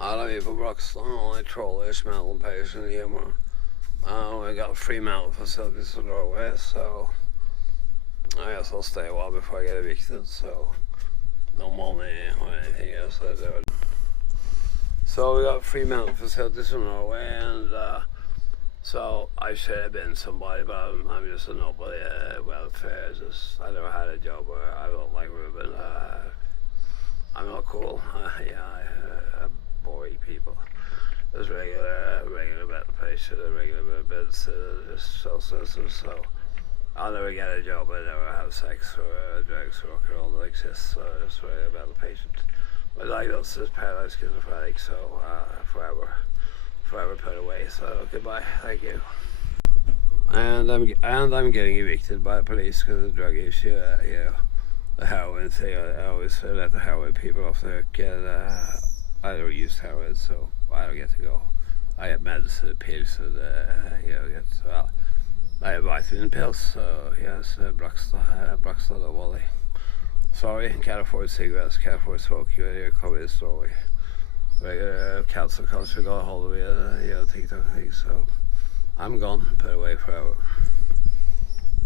Tel Aviv på Broxton, only trollish metal patient humor. We got free metal facilities in Norway, so I guess I'll stay a while before I get evicted, so no money or anything else I do. So we got free metal facilities in Norway, and so I should have been somebody, but I'm just a nobody. Welfare, I never had a job where I don't like Ruben. I'm not cool. I boring people. There's regular metal patient, regular beds, just so sensitive. So I'll never get a job. I never have sex or drugs or rock and roll like this. So just regular metal patient. My diagnosis is paralyzed schizophrenic, so forever put away. So goodbye, thank you. And I'm getting evicted by the police because of the drug issue. The heroin thing. I always let the heroin people off the hook, and I don't use heroin, so I don't get to go. I get medicine, pills, and I have vitamin pills. So yes, Broxton or Wally. Sorry, can't afford cigarettes, can't afford smoking. You're coming in Norway. Regular council comes, we got a hold of me, TikTok thing, so I'm gone, put away forever.